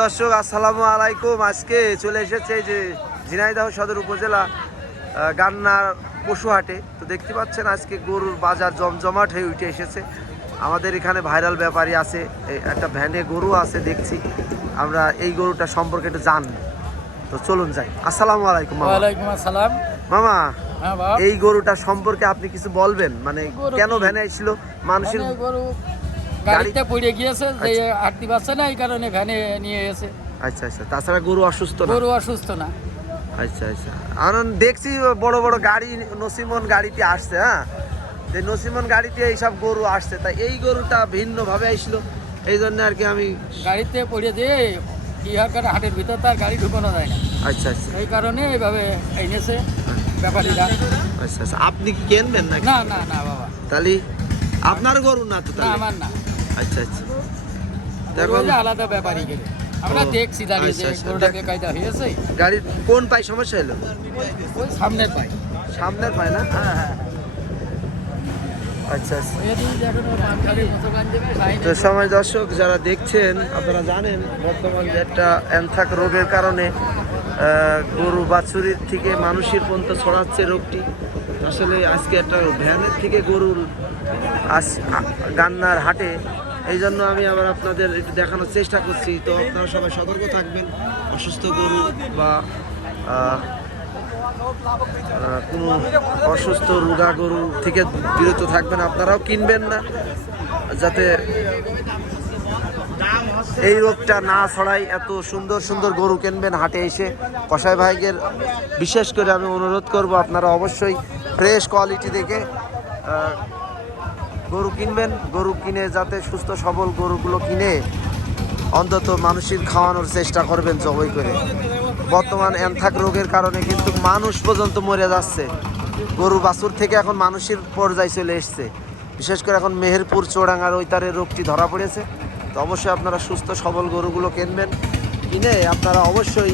দর্শক আসসালামু আলাইকুম। আজকে চলে এসেছে যে ঝিনাইদহ সদর উপজেলা গান্নার পশুহাটে। তো দেখতে পাচ্ছেন আজকে গরুর বাজার জমজমাট হয়ে উঠে এসেছে। আমাদের এখানে ভাইরাল ব্যাপারী আছে, একটা ভ্যানে গরু আছে দেখছি। আমরা এই গরুটা সম্পর্কে একটু জানবো, তো চলুন যাই। আসসালামু আলাইকুম। ওয়ালাইকুম আসসালাম মামা, হ্যাঁ বাবা। এই গরুটা সম্পর্কে আপনি কিছু বলবেন? মানে কেন ভ্যানে ছিল? মানুষের গরু গাড়িতে পড়ে গিয়েছে, যে আটটি বাচ্চা না, এই কারণে ভ্যানে নিয়ে এসে। আচ্ছা আচ্ছা, তাছাড়া গরু অসুস্থ না? গরু অসুস্থ না। আচ্ছা আচ্ছা, আনন্দ দেখছি বড় বড় গাড়ি নসিমন গাড়িতে আসছে। হ্যাঁ, যে নসিমন গাড়িতে এইসব গরু আসছে, তাই এই গরুটা ভিন্নভাবে আসলো, এই জন্য আর কি আমি গাড়িতে পড়ে দিয়ে ইহার কারণে হাটের ভিতর তার গাড়ি ঢুকানো যায় না। আচ্ছা আচ্ছা, এই কারণে এইভাবে এনেছে ব্যাপারীরা। আচ্ছা আচ্ছা, আপনি কি কিনবেন না? না না না বাবা, তাহলে আপনার গরু না তো? না আমার না। আচ্ছা আচ্ছা, দেখো আলাদা ব্যাপারী গেলে আমরা দেখছি দাঁড়িয়ে যে গরুটা বেকায়দা হয়েছে। গাড়ির কোন পাই সমস্যা হলো? ওই সামনের পাই। সামনের পাই না? হ্যাঁ হ্যাঁ। আচ্ছা আচ্ছা। তো তো সময় দর্শক যারা দেখছেন, আপনারা জানেন বর্তমান যে একটা অ্যানথ্রাক রোগের কারণে গরু বাছুরির থেকে মানুষের পর্যন্ত ছড়াচ্ছে রোগটি। আসলে আজকে একটা ভ্যানের থেকে গরুর গান্নার হাটে, এই জন্য আমি আবার আপনাদের একটু দেখানোর চেষ্টা করছি। তো আপনারা সবাই সতর্ক থাকবেন, অসুস্থ গরু বা কোনো অসুস্থ রোগা গরু থেকে বিরত থাকবেন। আপনারাও কিনবেন না, যাতে এই রোগটা না ছড়ায়। এত সুন্দর সুন্দর গরু কিনবেন হাটে এসে। কসাই ভাইদের বিশেষ করে আমি অনুরোধ করব, আপনারা অবশ্যই ফ্রেশ কোয়ালিটি দেখে গরু কিনবেন। গরু কিনে যাতে সুস্থ সবল গরুগুলো কিনে অন্তত মানুষের খাওয়ানোর চেষ্টা করবেন জবাই করে। বর্তমান অ্যানথ্রাক রোগের কারণে কিন্তু মানুষ পর্যন্ত মরে যাচ্ছে। গরু বাছুর থেকে এখন মানুষের পর্যায়ে চলে এসছে। বিশেষ করে এখন মেহেরপুর চৌডাঙ্গার ওই তারের রোগটি ধরা পড়েছে। তো অবশ্যই আপনারা সুস্থ সবল গরুগুলো কিনবেন, কিনে আপনারা অবশ্যই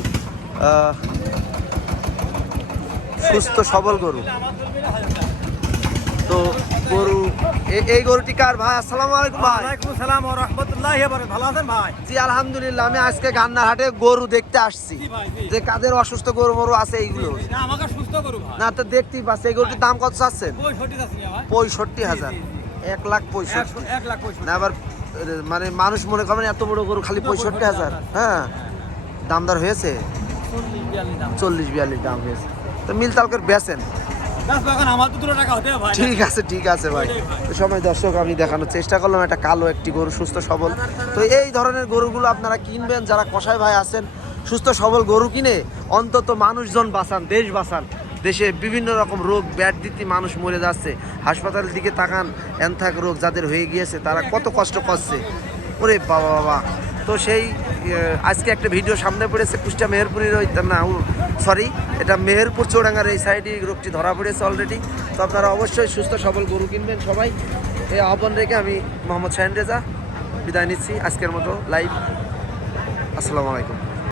সুস্থ সবল গরু। তো গরু এই গরুটি কার ভাই? আসসালামু আলাইকুম ভাই। ওয়ালাইকুম আসসালাম ওয়া রাহমাতুল্লাহি ওয়া বারাকাতুহু। ভালো আছেন ভাই? জি আলহামদুলিল্লাহ। আমি আজকে গান্নার হাটে গরু দেখতে আসছি, যে কাদের অসুস্থ গরু মরু আছে এইগুলো। না আমাকে সুস্থ গরু ভাই। না তো দেখতেই পাচ্ছি। এই গরুটির দাম কত চাচ্ছেন? 65 আছে ভাই। 65,000? 1,65,000? 1,65,000 না আবার মানে মানুষ মনে করবেন এত বড় গরু খালি 65,000? হ্যাঁ, দামদার হয়েছে 40-42 দাম হয়েছে। তো মিলতালকের বেচেন? ঠিক আছে ঠিক আছে ভাই। তো সময় দর্শক আমি দেখানোর চেষ্টা করলাম একটা কালো একটি গরু, সুস্থ সবল। তো এই ধরনের গরুগুলো আপনারা কিনবেন, যারা কসাই ভাই আছেন। সুস্থ সবল গরু কিনে অন্তত মানুষজন বাঁচান, দেশ বাঁচান। দেশে বিভিন্ন রকম রোগ ব্যাধিতে মানুষ মরে যাচ্ছে। হাসপাতালের দিকে তাকান, অ্যানথ্রাক রোগ যাদের হয়ে গিয়েছে তারা কত কষ্ট করছে। ওরে বাবা বাবা। তো সেই আজকে একটা ভিডিও সামনে পড়েছে কুষ্টিয়া মেহেরপুরের ওই না, সরি, এটা মেহেরপুর চৌডাঙ্গার এই সাইডে রোগটি ধরা পড়েছে অলরেডি। তো আপনারা অবশ্যই সুস্থ সবল গরু কিনবেন সবাই। এই আহ্বান রেখে আমি মোহাম্মদ শাহিন রেজা বিদায় নিচ্ছি আজকের মতো লাইভ। আসসালামু আলাইকুম।